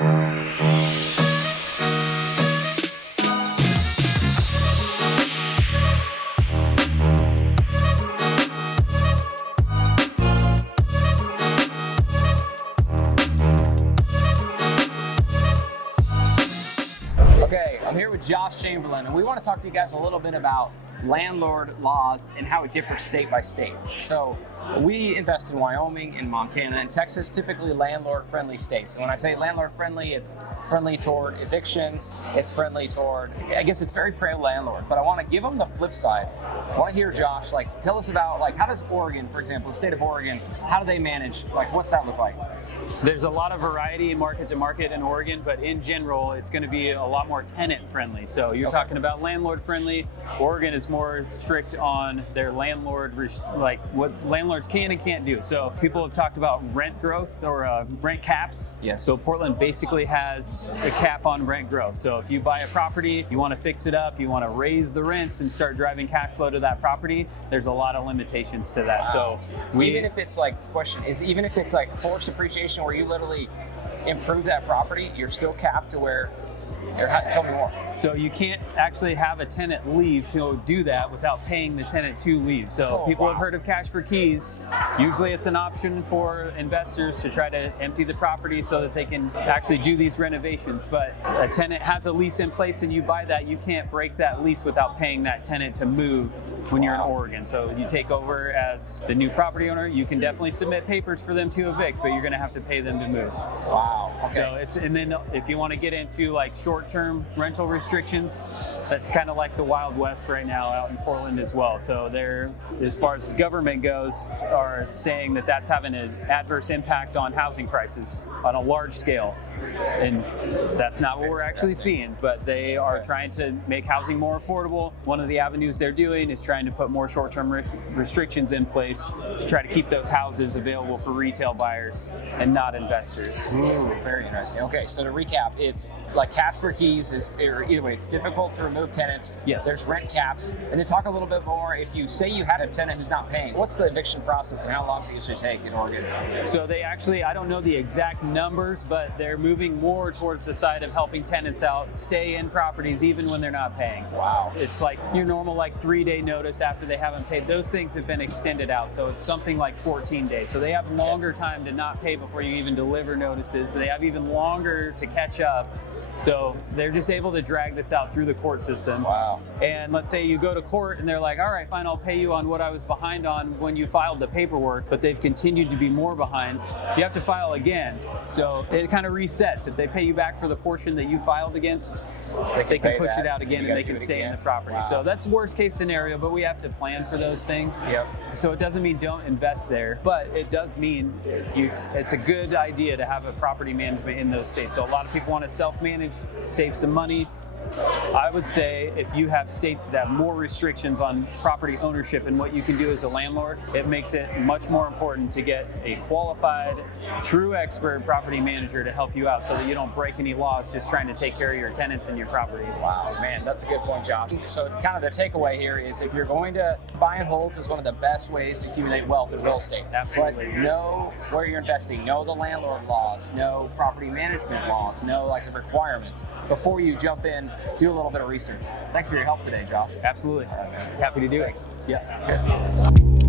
Okay, I'm here with Josh Chamberlain, and we want to talk to you guys a little bit about landlord laws and how it differs state by state. So we invest in Wyoming and Montana, and Texas typically landlord-friendly states. And when I say landlord-friendly, it's friendly toward evictions, it's friendly toward, I guess it's very pro-landlord, but I want to give them the flip side. I want to hear, Josh, tell us about, how does Oregon, for example, the state of Oregon, how do they manage, what's that look like? There's a lot of variety market to market in Oregon, but in general, it's going to be a lot more tenant-friendly. So you're talking about landlord-friendly. Oregon is more strict on their landlord, what landlords can and can't do. So people have talked about rent growth or rent caps. Yes. So Portland basically has a cap on rent growth. So if you buy a property, you want to fix it up, you want to raise the rents and start driving cash flow to that property, there's a lot of limitations to that. Wow. So even if it's even if it's forced appreciation where you literally improve that property, you're still capped to where tell me more. So you can't actually have a tenant leave to do that without paying the tenant to leave. So people have heard of cash for keys. Usually it's an option for investors to try to empty the property so that they can actually do these renovations. But a tenant has a lease in place and you buy that, you can't break that lease without paying that tenant to move when you're in Oregon. So you take over as the new property owner, you can definitely submit papers for them to evict, but you're going to have to pay them to move. Wow. Okay. So and then if you want to get into short-term rental restrictions, that's kind of like the Wild West right now out in Portland as well. So they're, as far as the government goes, are saying that that's having an adverse impact on housing prices on a large scale. And that's not what we're actually seeing, but they are trying to make housing more affordable. One of the avenues they're doing is trying to put more short-term restrictions in place to try to keep those houses available for retail buyers and not investors. Ooh, very interesting. Okay, so to recap, it's like cash for keys is either way, it's difficult to remove tenants. Yes. There's rent caps. And to talk a little bit more, if you say you had a tenant who's not paying, what's the eviction process and how long does it usually take in Oregon? So they actually, I don't know the exact numbers, but they're moving more towards the side of helping tenants out stay in properties even when they're not paying. Wow. It's like your normal 3-day notice after they haven't paid. Those things have been extended out. So it's something like 14 days. So they have longer time to not pay before you even deliver notices. So they have even longer to catch up. So they're just able to drag this out through the court system. Wow. And let's say you go to court and they're like, all right, fine, I'll pay you on what I was behind on when you filed the paperwork, but they've continued to be more behind. You have to file again. So it kind of resets. If they pay you back for the portion that you filed against, they can push it out again and they can stay in the property. Wow. So that's worst case scenario, but we have to plan for those things. Yep. So it doesn't mean don't invest there, but it does mean it's a good idea to have a property management in those states. So a lot of people want to self-manage, save some money. I would say if you have states that have more restrictions on property ownership and what you can do as a landlord, it makes it much more important to get a qualified, true expert property manager to help you out so that you don't break any laws just trying to take care of your tenants and your property. Wow, man, that's a good point, Josh. So kind of the takeaway here is if you're going to buy and holds is one of the best ways to accumulate wealth in real estate. Absolutely. But know where you're investing, know the landlord laws, know property management laws, know the requirements before you jump in. Do a little bit of research. Thanks for your help today, Josh. Absolutely. Happy to do it. Thanks. Yeah.